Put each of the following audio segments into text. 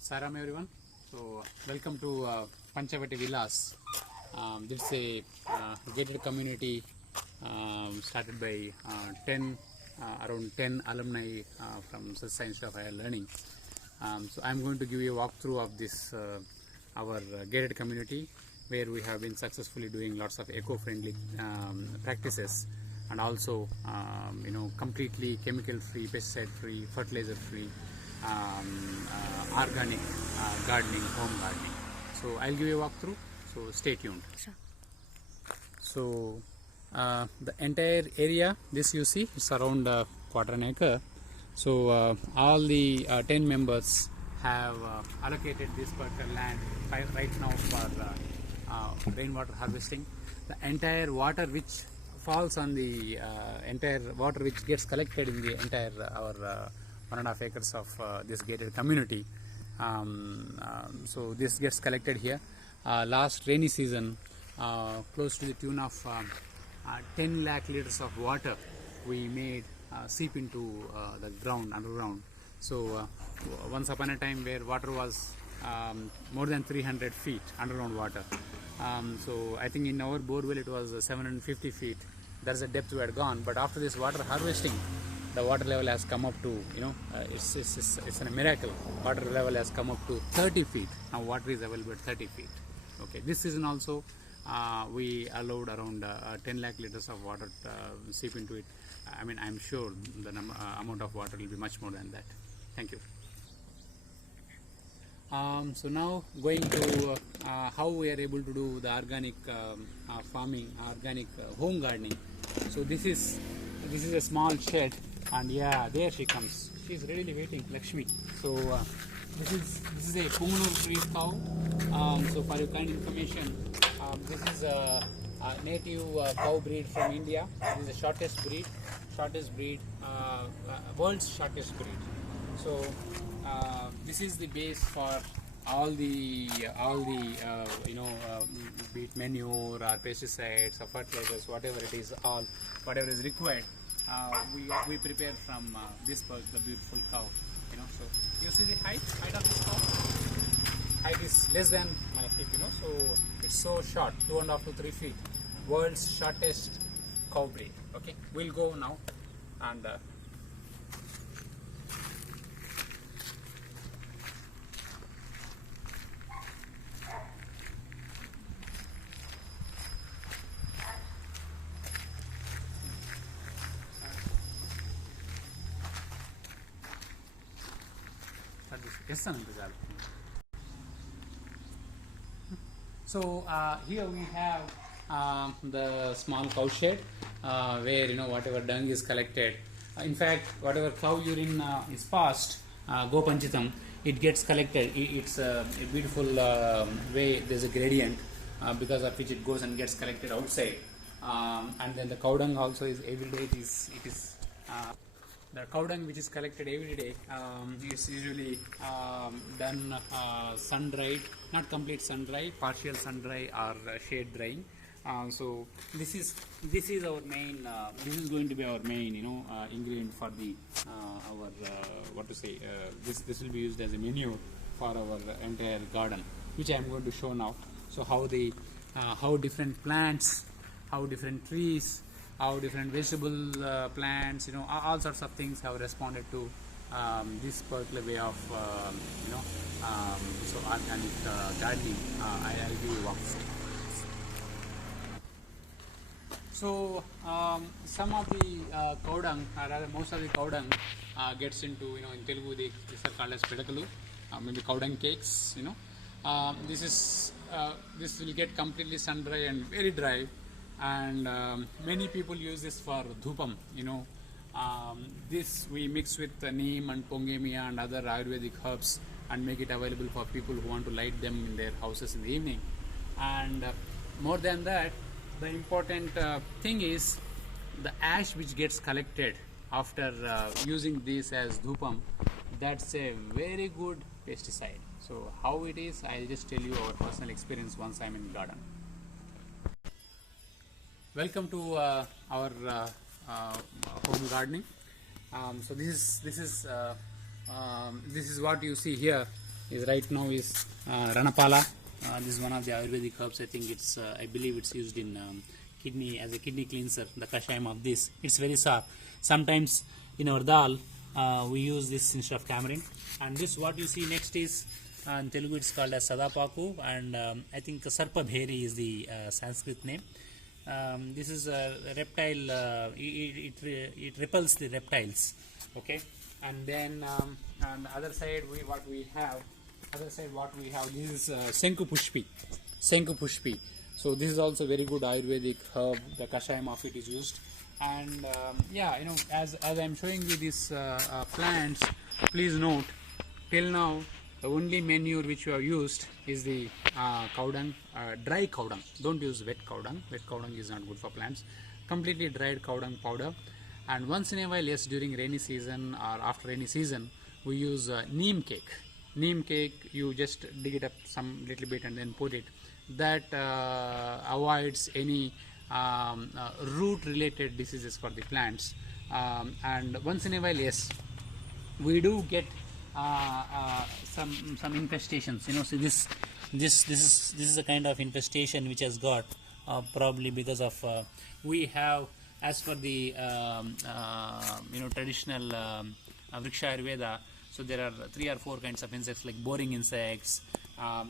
Saram everyone. So welcome to Panchavati Villas. This is a gated community started by 10 around 10 alumni from Science Institute of Higher Learning. So I'm going to give you a walkthrough of this our gated community, where we have been successfully doing lots of eco-friendly practices, and also completely chemical-free, pesticide-free, fertilizer-free, organic gardening, home gardening. So I'll give you a walkthrough. So stay tuned. Sure. So the entire area, this you see, it's around quarter an acre. So all the 10 members have allocated this particular land right now for rainwater harvesting. The entire water which falls on the entire water which gets collected in the entire our 1.5 acres of this gated community. So this gets collected here. Last rainy season, close to the tune of 10 lakh liters of water we made seep into the ground, underground. So once upon a time, where water was more than 300 feet underground water. So I think in our borewell it was 750 feet. That's the depth we had gone. But after this water harvesting, the water level has come up to, it's a miracle. Water level has come up to 30 feet. Now water is available at 30 feet. Okay, this season also we allowed around 10 lakh liters of water seep into it. I mean, I'm sure the amount of water will be much more than that. Thank you. So now going to how we are able to do the organic farming, organic home gardening. So this is a small shed, and yeah, there she comes. She's readily waiting, Lakshmi. So this is a Punganur breed cow. So for your kind information, this is a native cow breed from India. This is the shortest breed, world's shortest breed. So this is the base for all the be it manure or pesticides or fertilizers, whatever it is, whatever is required, we prepare from this bird, the beautiful cow. So you see the height of this cow. Height is less than my hip. So it's so short, 2.5 to 3 feet. World's shortest cow breed. Okay, we'll go now and. So here we have the small cow shed where whatever dung is collected. In fact, whatever cow urine is passed, gopanchitam, it gets collected. It's a beautiful way. There's a gradient because of which it goes and gets collected outside. And then the cow dung also is every day. It is the cow dung which is collected every day is usually done sun dried, not complete sun dry, partial sun dry or shade drying. So this is our main. This is going to be our main ingredient for the this will be used as a manure for our entire garden, which I am going to show now. So how different plants, how different trees, how different vegetable plants, all sorts of things have responded to this particular way of so organic gardening. I'll give you walkthrough. So some of the cow dung, rather most of the cow dung gets into, in Telugu these are called as pedakalu, maybe cow dung cakes. This will get completely sun dry and very dry. And many people use this for dhupam. This we mix with neem and pongemia and other Ayurvedic herbs and make it available for people who want to light them in their houses in the evening. And more than that, the important thing is the ash which gets collected after using this as dhupam. That's a very good pesticide. So how it is, I'll just tell you our personal experience once I'm in garden. Welcome to our home gardening. So this is what you see here. is right now is Ranapala. This is one of the Ayurvedic herbs. I think it's I believe it's used in kidney as a kidney cleanser. The kashayam of this, it's very sour. Sometimes in our dal we use this instead of tamarind. And this what you see next is in Telugu it's called as Sadapaku, and I think Sarpa Bheri is the Sanskrit name. This is a reptile. It repels the reptiles. Okay, and then on the other side what we have. This is Senku Pushpi. So this is also very good Ayurvedic herb. The kashayam of it is used, and as I'm showing you these plants, please note till now the only manure which we have used is the cow dung, dry cow dung. Don't use wet cow dung. Wet cow dung is not good for plants. Completely dried cow dung powder, and once in a while, yes, during rainy season or after rainy season, we use neem cake. Neem cake, you just dig it up some little bit and then put it. That avoids any root related diseases for the plants. And once in a while, yes, we do get some infestations. So this is a kind of infestation which has got probably because of we have, as for the traditional Vriksha Ayurveda. So there are 3 or 4 kinds of insects, like boring insects,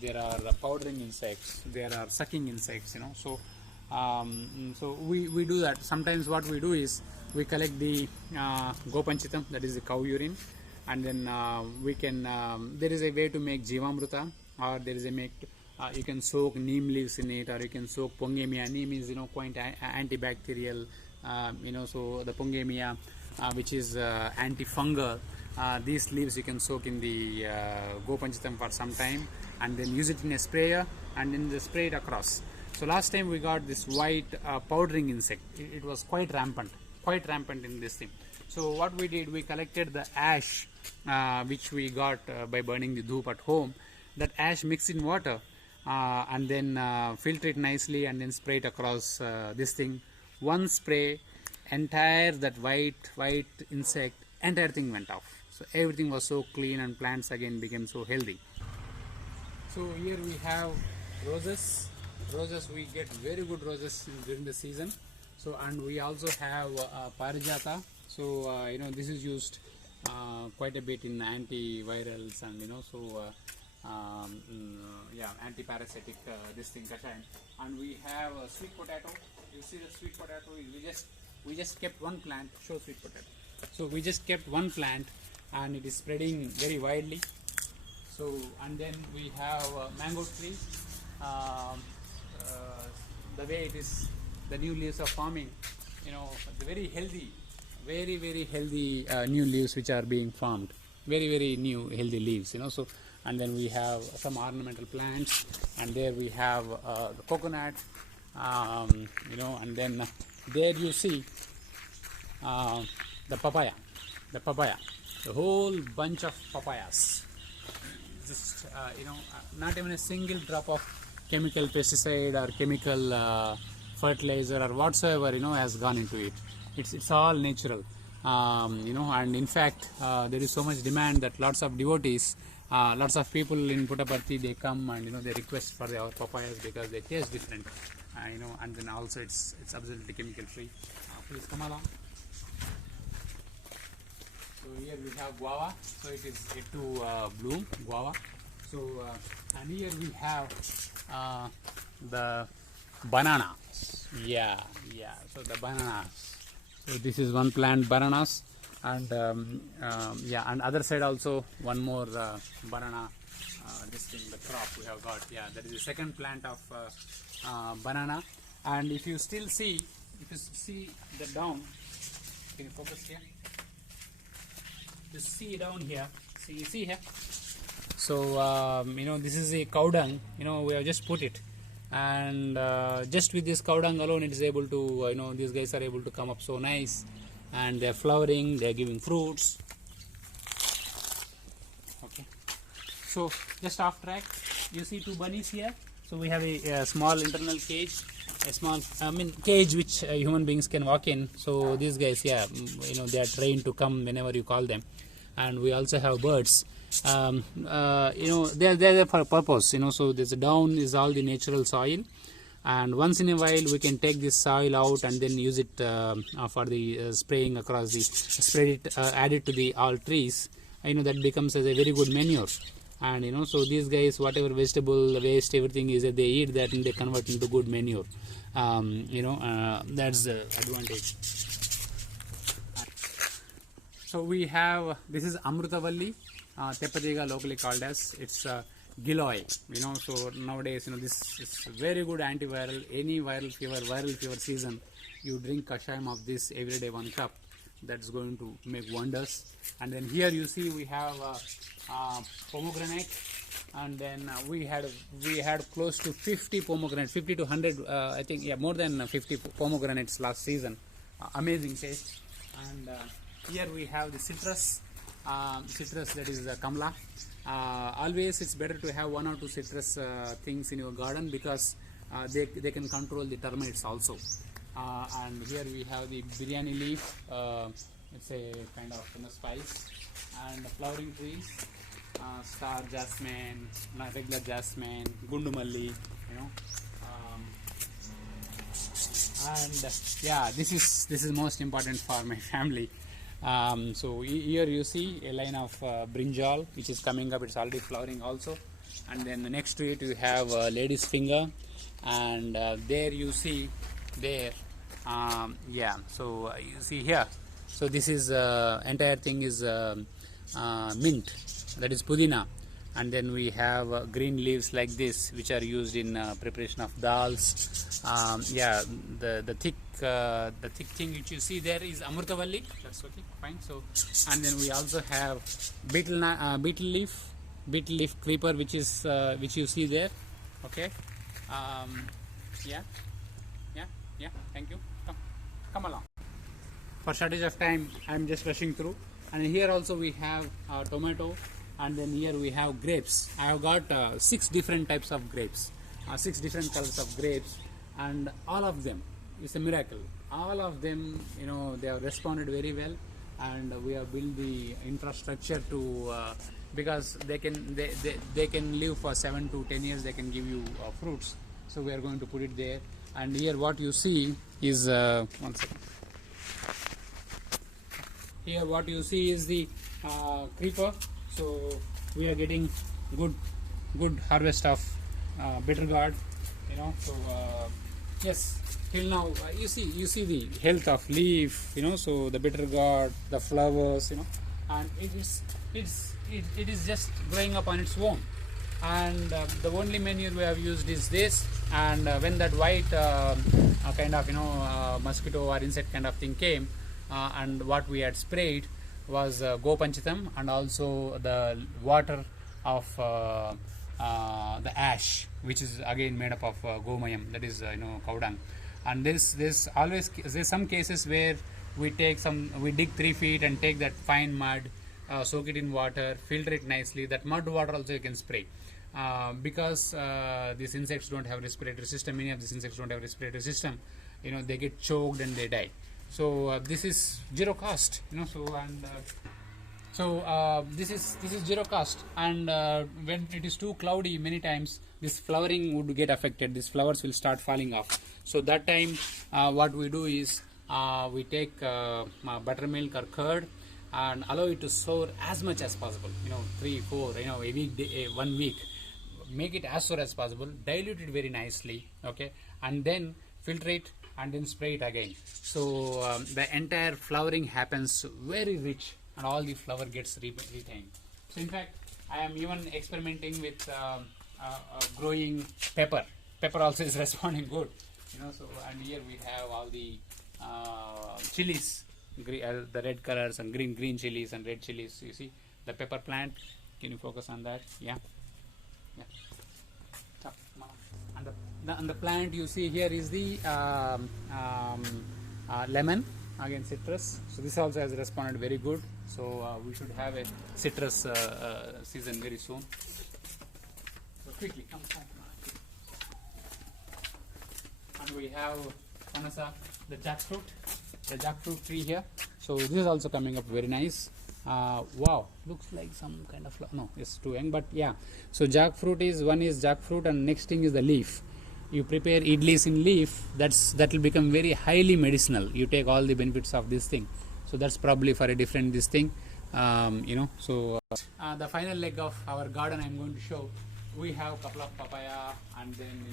there are powdering insects, there are sucking insects, So, so we do that. Sometimes what we do is we collect the gopanchitam, that is the cow urine, and then we can, there is a way to make jivamruta, or there is a make, you can soak neem leaves in it, or you can soak pongemia. Neem is, quite antibacterial, so the pongemia, which is antifungal. These leaves you can soak in the gopanchitam for some time and then use it in a sprayer and then spray it across. So last time we got this white powdering insect. It was quite rampant in this thing. So what we did, we collected the ash which we got by burning the dhoop at home. That ash mixed in water and then filter it nicely and then spray it across this thing. One spray, entire that white insect, entire thing went off. So everything was so clean and plants again became so healthy. So here we have roses. We get very good roses during the season. So, and we also have parijata. So this is used quite a bit in antivirals and anti-parasitic this thing kashayam. And we have sweet potato. You see the sweet potato, we just kept one plant. Show sweet potato. So we just kept one plant and it is spreading very widely. So, and then we have mango tree. The way it is, the new leaves are forming, the very healthy, very healthy new leaves which are being formed. Very new healthy leaves, So, and then we have some ornamental plants, and there we have the coconut, and then there you see the papaya, the whole bunch of papayas. Just not even a single drop of chemical pesticide or chemical fertilizer or whatsoever has gone into it. It's all natural, and in fact there is so much demand that lots of devotees, lots of people in Puttaparthi, they come and they request for our papayas because they taste different, and then also it's absolutely chemical free. Please come along. So here we have guava, so it is yet to bloom, guava. So and here we have the bananas. Yeah. So the bananas. So this is one plant, bananas, and and other side also one more banana. This thing, the crop we have got. Yeah, that is the second plant of banana. And if you see the down, can you focus here? You see down here. See here. So this is a cow dung. We have just put it, and just with this cow dung alone, it is able to. These guys are able to come up so nice, and they are flowering. They are giving fruits. Okay. So just off track, you see 2 bunnies here. So we have a small internal cage, cage which human beings can walk in. So these guys, they are trained to come whenever you call them. And we also have birds. They're there for a purpose. So this down is all the natural soil, and once in a while we can take this soil out and then use it for the spraying across the spread it, add it to the all trees. That becomes as a very good manure. And so these guys, whatever vegetable waste, everything is that they eat that and they convert into good manure. That's the advantage. So we have, this is Amrutavalli, Tepadiga locally called as, it's Giloy. So nowadays, this is very good antiviral. Any viral fever season, you drink kashayam of this every day, 1 cup. That's going to make wonders. And then here you see we have pomegranate, and then we had close to 50 pomegranate, 50 to 100, I think, yeah, more than 50 pomegranates last season. Amazing taste. And here we have the citrus, that is Kamla. Always it's better to have 1 or 2 citrus things in your garden, because they can control the termites also. And here we have the biryani leaf, it's a kind of spice, and flowering trees, star jasmine, regular jasmine, gundumalli, and yeah, this is most important for my family. So here you see a line of brinjal which is coming up. It's already flowering also, and then next to it you have lady's finger, and there you see there. So you see here, so this is entire thing is mint, that is pudina, and then we have green leaves like this which are used in preparation of dals. The thick thing which you see there is amrutavalli. That's okay, fine. So, and then we also have beetle leaf creeper, which you see there. Okay. Thank you. Come along. For shortage of time, I'm just rushing through. And here also we have tomato, and then here we have grapes. I have got 6 different types of grapes, 6 different colors of grapes, and all of them is a miracle. All of them, they have responded very well, and we have built the infrastructure to because they can live for 7 to 10 years. They can give you fruits. So we are going to put it there. And here what you see is one second. Here what you see is the creeper. So we are getting good harvest of bitter gourd. So yes, till now you see the health of leaf. So the bitter gourd, the flowers. And it is just growing up on its own. And the only manure we have used is this. And when that white kind of mosquito or insect kind of thing came, and what we had sprayed was gopanchitam, and also the water of the ash, which is again made up of gomayam, that is cow dung. And there's some cases where we dig 3 feet and take that fine mud, soak it in water, filter it nicely. That mud water also you can spray. Because these insects don't have respiratory system. Many of these insects don't have respiratory system. They get choked and they die. So this is zero cost. This is zero cost. And when it is too cloudy, many times this flowering would get affected. These flowers will start falling off. So that time, what we do is we take buttermilk or curd and allow it to soar as much as possible. 3, 4, a week, 1 week. Make it as sour as possible, dilute it very nicely, okay, and then filter it and then spray it again. So the entire flowering happens very rich, and all the flower gets retained. So in fact, I am even experimenting with growing pepper. Pepper also is responding good, So, and here we have all the chilies, the red colors and green chilies and red chilies. You see the pepper plant. Can you focus on that? Yeah. And the plant you see here is the lemon, again citrus. So this also has responded very good. So we should have a citrus season very soon. So quickly, come. And we have Panasa, the jackfruit tree here. So this is also coming up very nice. Wow, looks like some kind of no, it's too young, but yeah. So jackfruit is one is jackfruit, and next thing is the leaf. You prepare idlis in leaf. That will become very highly medicinal. You take all the benefits of this thing. So that's probably for a different this thing. So the final leg of our garden I'm going to show. We have a couple of papaya, and then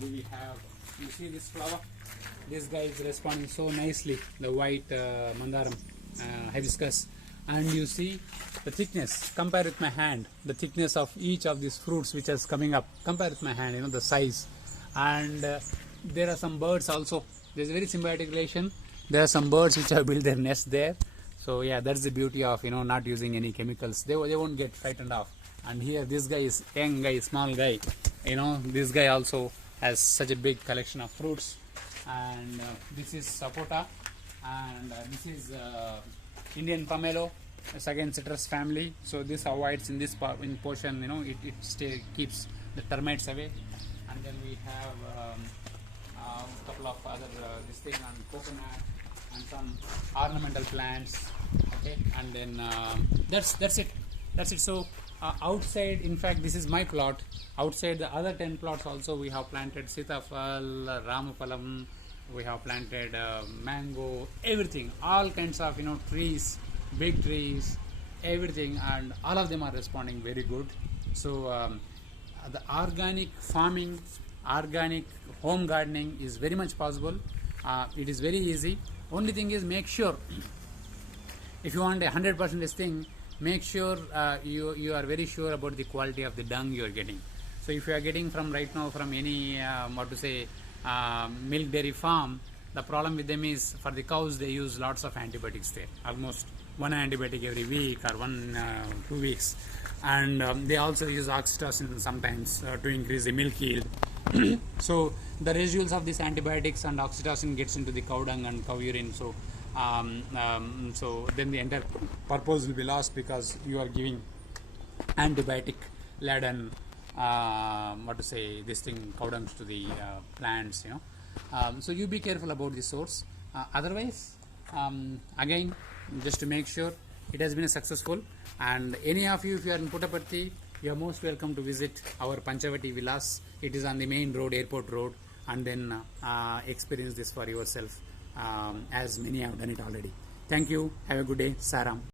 we have, you see this flower. This guy is responding so nicely. The white mandaram hibiscus. And you see the thickness, compare with my hand, the thickness of each of these fruits which is coming up, compare with my hand, the size. And there are some birds also. There's a very symbiotic relation. There are some birds which have built their nest there. So yeah, that's the beauty of not using any chemicals. They won't get frightened off. And here this guy is young guy, small guy. This guy also has such a big collection of fruits. And this is sapota, and this is Indian pomelo. It's again citrus family. So this avoids in this portion. It keeps the termites away. And then we have a couple of other this thing on coconut and some ornamental plants. Okay, and then that's it. So outside, in fact, this is my plot. Outside the other 10 plots also we have planted sitafal, ramapalam. We have planted mango, everything, all kinds of trees, big trees, everything, and all of them are responding very good. So the organic farming, organic home gardening is very much possible. It is very easy. Only thing is, make sure if you want 100% this thing, make sure you are very sure about the quality of the dung you are getting. So if you are getting from right now from any milk dairy farm, the problem with them is for the cows they use lots of antibiotics there, almost one antibiotic every week or 2 weeks, and they also use oxytocin sometimes to increase the milk yield. So the residuals of these antibiotics and oxytocin gets into the cow dung and cow urine. So so then the entire purpose will be lost, because you are giving antibiotic laden this thing cow dung to the plants. So you be careful about the source. Otherwise, again, just to make sure it has been successful. And any of you, if you are in Puttaparthi, you are most welcome to visit our Panchavati villas. It is on the main road, airport road, and then experience this for yourself, as many have done it already. Thank you. Have a good day. Saram.